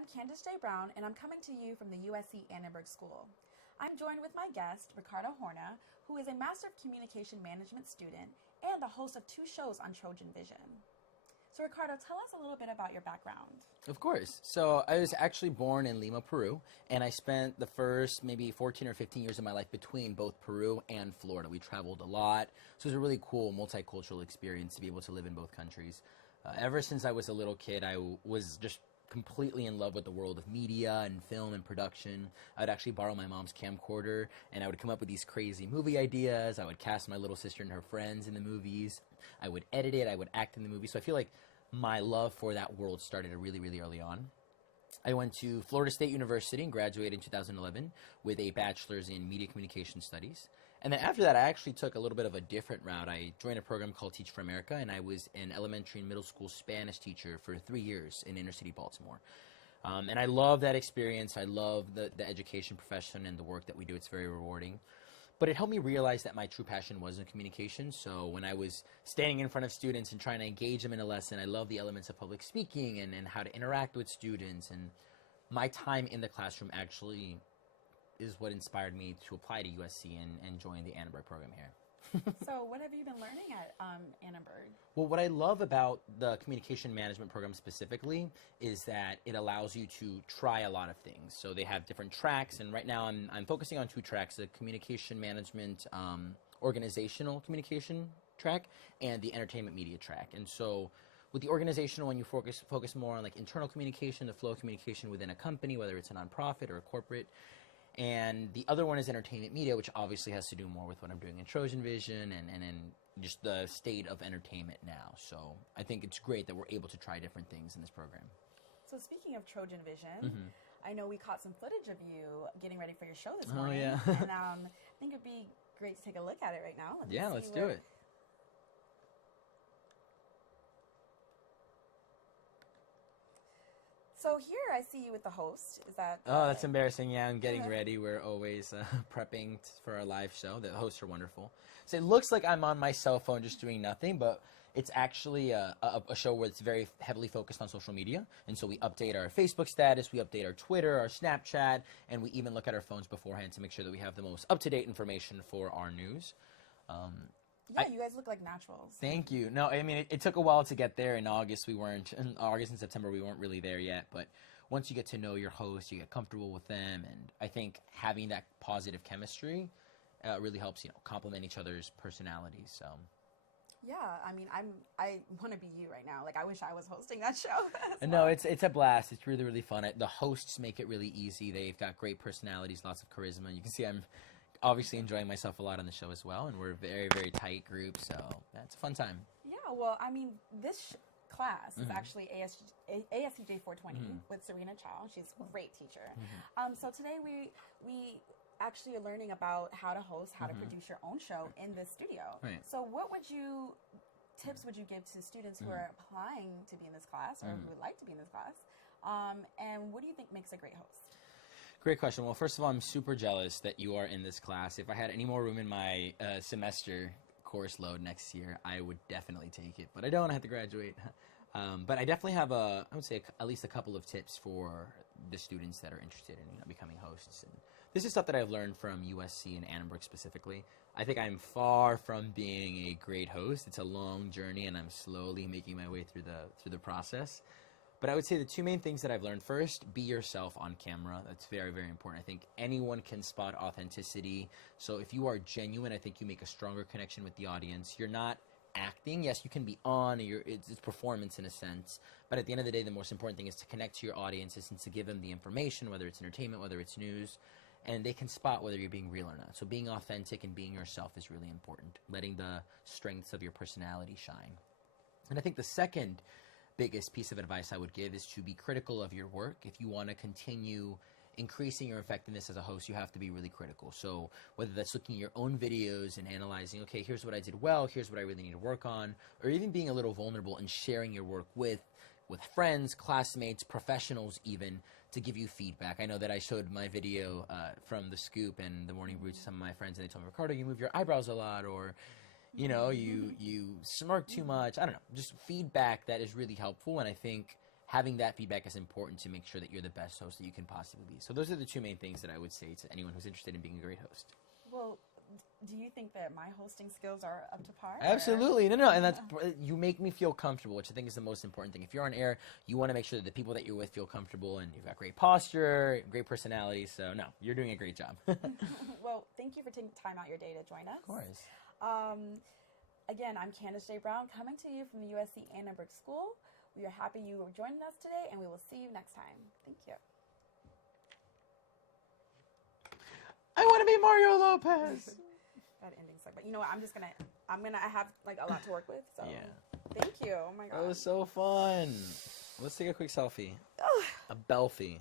I'm Kandace J. Brown, and I'm coming to you from the USC Annenberg School. I'm joined with my guest, Ricardo Horna, who is a Master of Communication Management student and the host of 2 shows on Trojan Vision. So Ricardo, tell us a little bit about your background. Of course. So I was actually born in Lima, Peru, and I spent the first maybe 14 or 15 years of my life between both Peru and Florida. We traveled a lot, so it was a really cool multicultural experience to be able to live in both countries. Ever since I was a little kid, I was just completely in love with the world of media and film and production. I would actually borrow my mom's camcorder, and I would come up with these crazy movie ideas. I would cast my little sister and her friends in the movies. I would edit it. I would act in the movie. So I feel like my love for that world started really, really early on. I went to Florida State University and graduated in 2011 with a bachelor's in media communication studies. And then after that, I actually took a little bit of a different route. I joined a program called Teach for America, and I was an elementary and middle school Spanish teacher for 3 years in inner city Baltimore. And I love that experience. I love the education profession and the work that we do. It's very rewarding. But it helped me realize that my true passion was in communication. So when I was standing in front of students and trying to engage them in a lesson, I love the elements of public speaking and how to interact with students. And my time in the classroom actually is what inspired me to apply to USC and join the Annenberg program here. So what have you been learning at Annenberg? Well, what I love about the communication management program specifically is that it allows you to try a lot of things. So they have different tracks, and right now I'm focusing on 2 tracks: the communication management, organizational communication track, and the entertainment media track. And so with the organizational one, you focus more on like internal communication, the flow of communication within a company, whether it's a nonprofit or a corporate. And the other one is entertainment media, which obviously has to do more with what I'm doing in Trojan Vision and just the state of entertainment now. So I think it's great that we're able to try different things in this program. So speaking of Trojan Vision, I know we caught some footage of you getting ready for your show this morning. Oh, yeah. And I think it'd be great to take a look at it right now. Let's do it. So here I see you with the host. Is that... Oh, that's embarrassing. Yeah, I'm getting ready. We're always prepping for our live show. The hosts are wonderful. So it looks like I'm on my cell phone just doing nothing, but it's actually a show where it's very heavily focused on social media. And so we update our Facebook status, we update our Twitter, our Snapchat, and we even look at our phones beforehand to make sure that we have the most up-to-date information for our news. Yeah, you guys look like naturals. Thank you. No, I mean, it took a while to get there. In August and September, we weren't really there yet. But once you get to know your host, you get comfortable with them. And I think having that positive chemistry really helps, complement each other's personalities. So. Yeah, I mean, I want to be you right now. Like, I wish I was hosting that show. No, it's a blast. It's really, really fun. The hosts make it really easy. They've got great personalities, lots of charisma. You can see I'm obviously enjoying myself a lot on the show as well, and we're a very, very tight group, so that's a fun time. Yeah, well, I mean, this class is actually ASCJ 420 with Serena Chow. She's a great teacher. So today we actually are learning about how to host, how to produce your own show in the studio. Right. So what tips would you give to students who are applying to be in this class or who would like to be in this class? And what do you think makes a great host? Great question. Well, first of all, I'm super jealous that you are in this class. If I had any more room in my semester course load next year, I would definitely take it. But I don't. I have to graduate. But I definitely have I would say at least a couple of tips for the students that are interested in becoming hosts. And this is stuff that I've learned from USC and Annenberg specifically. I think I'm far from being a great host. It's a long journey, and I'm slowly making my way through the process. But I would say the 2 main things that I've learned: first, be yourself on camera. That's very, very important. I think anyone can spot authenticity. So if you are genuine, I think you make a stronger connection with the audience. You're not acting. Yes, you can be on. It's performance in a sense. But at the end of the day, the most important thing is to connect to your audiences and to give them the information, whether it's entertainment, whether it's news. And they can spot whether you're being real or not. So being authentic and being yourself is really important. Letting the strengths of your personality shine. And I think the second biggest piece of advice I would give is to be critical of your work. If you want to continue increasing your effectiveness as a host, you have to be really critical. So whether that's looking at your own videos and analyzing, okay, here's what I did well, here's what I really need to work on, or even being a little vulnerable and sharing your work with friends, classmates, professionals even, to give you feedback. I know that I showed my video from The Scoop and The Morning Brew to some of my friends, and they told me, Ricardo, you move your eyebrows a lot, or you smirk too much. I don't know, just feedback that is really helpful. And I think having that feedback is important to make sure that you're the best host that you can possibly be. So those are the two main things that I would say to anyone who's interested in being a great host. Well, do you think that my hosting skills are up to par? Absolutely. No. And that's, you make me feel comfortable, which I think is the most important thing. If you're on air, you want to make sure that the people that you're with feel comfortable, and you've got great posture, great personality. So, no, you're doing a great job. Well, thank you for taking time out your day to join us. Of course. Again, I'm Kandace J. Brown, coming to you from the USC Annenberg School. We are happy you were joining us today, and we will see you next time. Thank you. I want to be Mario Lopez. That ending sucked, but you know what? I have like a lot to work with. So Yeah. Thank you. Oh my God. That was so fun. Let's take a quick selfie. A belfie.